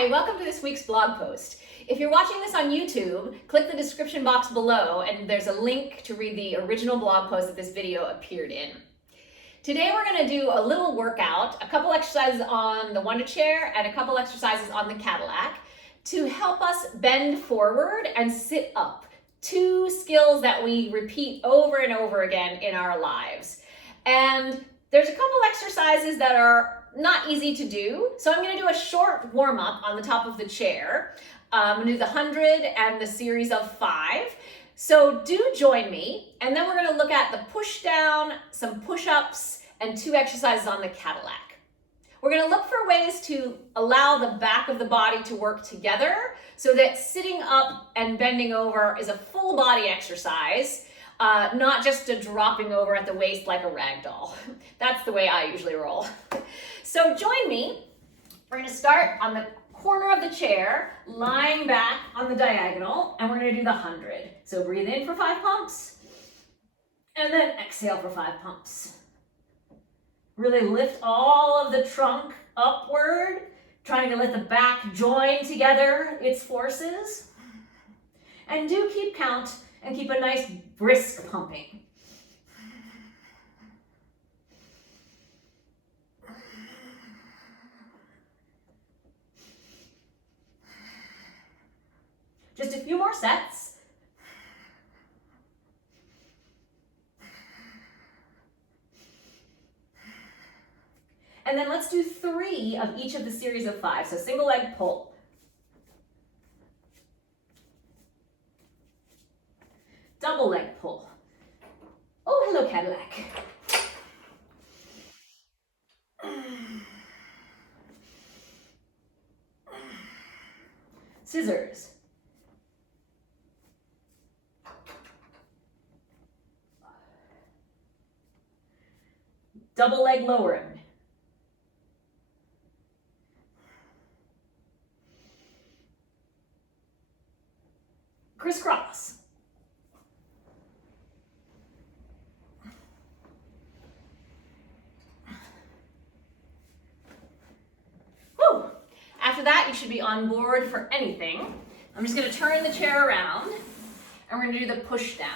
Hi, welcome to this week's blog post. If you're watching this on YouTube, click the description box below and there's a link to read the original blog post that this video appeared in. Today we're going to do a little workout, a couple exercises on the Wunda chair and a couple exercises on the Cadillac to help us bend forward and sit up. Two skills that we repeat over and over again in our lives. And there's a couple exercises that are not easy to do. So I'm going to do a short warm-up on the top of the chair. I'm going to do the 100 and the series of 5. So do join me. And then we're going to look at the push down, some push-ups, and 2 exercises on the Cadillac. We're going to look for ways to allow the back of the body to work together so that sitting up and bending over is a full body exercise. Not just a dropping over at the waist like a rag doll. That's the way I usually roll. So join me. We're going to start on the corner of the chair, lying back on the diagonal, and we're going to do the 100. So breathe in for 5 pumps, and then exhale for 5 pumps. Really lift all of the trunk upward, trying to let the back join together its forces. And do keep count and keep a nice brisk pumping. Just a few more sets. And then let's do 3 of each of the series of 5. So single leg pull. Double leg pull. Oh, hello, Cadillac. Scissors. Double leg lowering. Crisscross. Whew. After that, you should be on board for anything. I'm just going to turn the chair around and we're going to do the push down.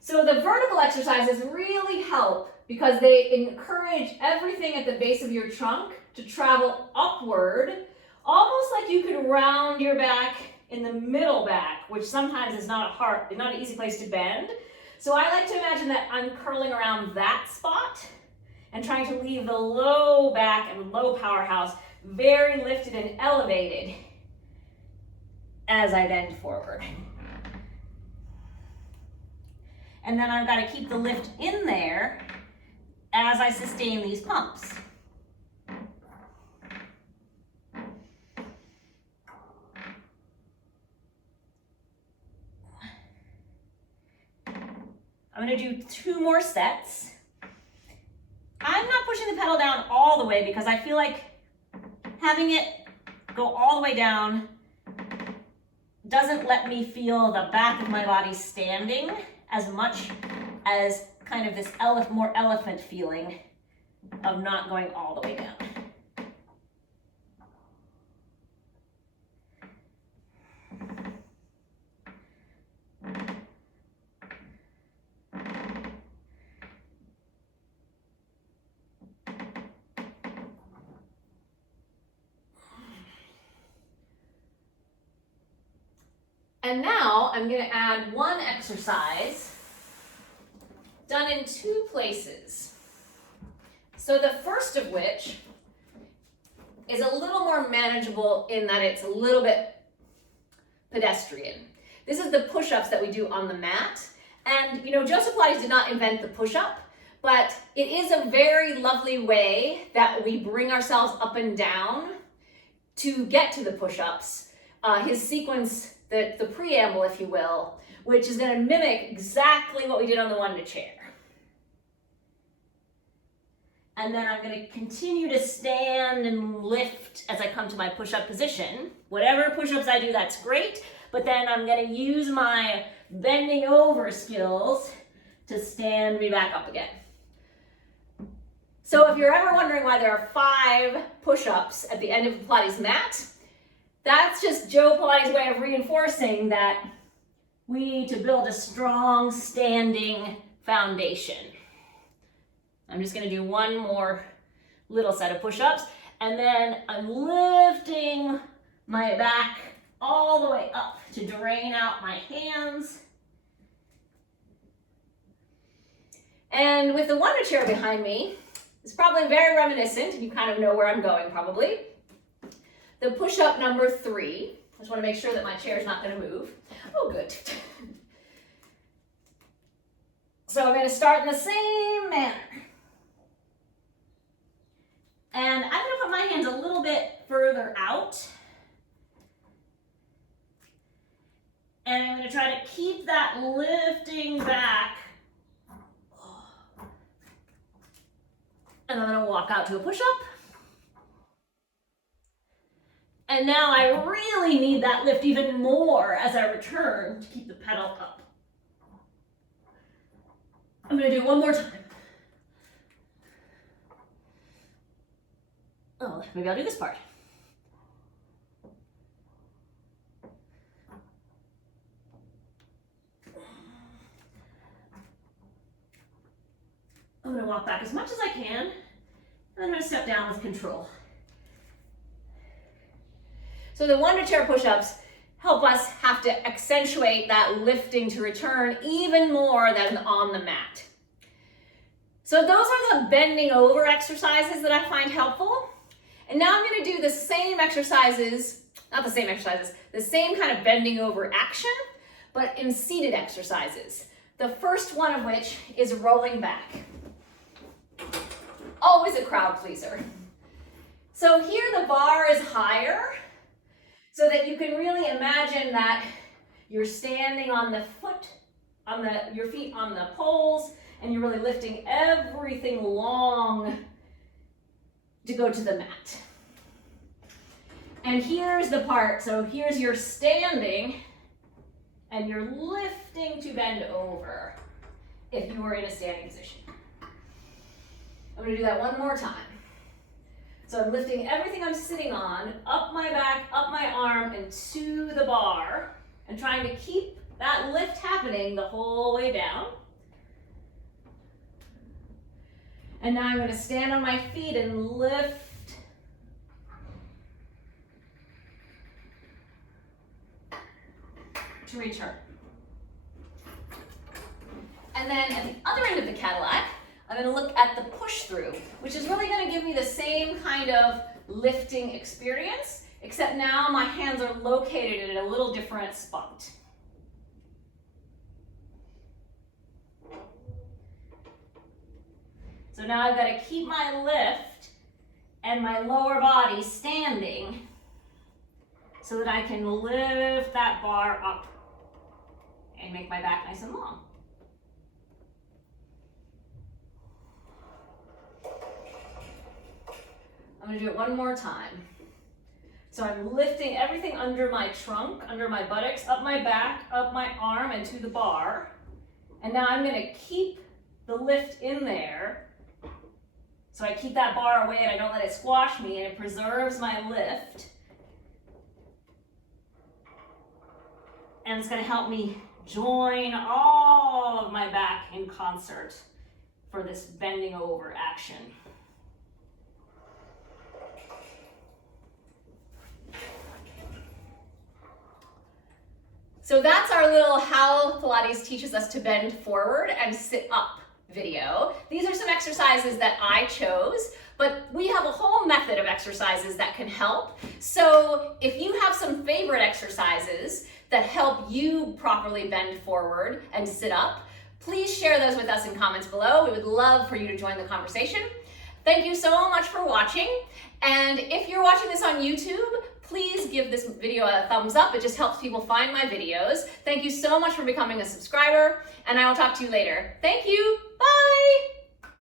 So the vertical exercises really help because they encourage everything at the base of your trunk to travel upward, almost like you could round your back in the middle back, which sometimes is not an easy place to bend. So I like to imagine that I'm curling around that spot and trying to leave the low back and low powerhouse very lifted and elevated as I bend forward. And then I've got to keep the lift in there as I sustain these pumps. I'm going to do 2 more sets. I'm not pushing the pedal down all the way because I feel like having it go all the way down doesn't let me feel the back of my body standing as much as kind of this more elephant feeling of not going all the way down. And now I'm going to add 1 exercise done in 2 places. So the first of which is a little more manageable in that it's a little bit pedestrian. This is the push-ups that we do on the mat. And you know, Joseph Pilates did not invent the push-up, but it is a very lovely way that we bring ourselves up and down to get to the push-ups. His sequence, the preamble, if you will, which is going to mimic exactly what we did on the Wunda chair. And then I'm going to continue to stand and lift as I come to my push-up position. Whatever push-ups I do, that's great. But then I'm going to use my bending over skills to stand me back up again. So if you're ever wondering why there are 5 push-ups at the end of the Pilates mat, that's just Joe Pilates' way of reinforcing that we need to build a strong standing foundation. I'm just going to do one more little set of push-ups, and then I'm lifting my back all the way up to drain out my hands. And with the Wunda chair behind me, it's probably very reminiscent, you kind of know where I'm going probably. The push-up number 3. I just want to make sure that my chair is not going to move. Oh, good. So I'm going to start in the same manner. And I'm going to put my hands a little bit further out. And I'm going to try to keep that lifting back. And I'm going to walk out to a push-up. And now I really need that lift even more as I return to keep the pedal up. I'm going to do one more time. Oh, maybe I'll do this part. I'm going to walk back as much as I can, and then I'm going to step down with control. So the Wunda chair push-ups help us have to accentuate that lifting to return even more than on the mat. So those are the bending over exercises that I find helpful. And now I'm going to do the same exercises, not the same exercises, the same kind of bending over action, but in seated exercises. The first one of which is rolling back. Always a crowd pleaser. So here the bar is higher, so that you can really imagine that you're standing on the foot, your feet on the poles, and you're really lifting everything long to go to the mat. And here's the part, so here's your standing, and you're lifting to bend over if you were in a standing position. I'm gonna do that one more time. So I'm lifting everything I'm sitting on, up my back, up my arm, and to the bar, and trying to keep that lift happening the whole way down. And now I'm going to stand on my feet and lift. To return. And then at the other end of the Cadillac, I'm going to look at the push through, which is really going to give me the same kind of lifting experience, except now my hands are located in a little different spot. So now I've got to keep my lift and my lower body standing so that I can lift that bar up and make my back nice and long. I'm going to do it one more time. So I'm lifting everything under my trunk, under my buttocks, up my back, up my arm, and to the bar. And now I'm going to keep the lift in there. So I keep that bar away and I don't let it squash me, and it preserves my lift. And it's going to help me join all of my back in concert for this bending over action. So that's our little how Pilates teaches us to bend forward and sit up video. These are some exercises that I chose, but we have a whole method of exercises that can help. So if you have some favorite exercises that help you properly bend forward and sit up, please share those with us in comments below. We would love for you to join the conversation. Thank you so much for watching. And if you're watching this on YouTube, please give this video a thumbs up. It just helps people find my videos. Thank you so much for becoming a subscriber, and I will talk to you later. Thank you. Bye.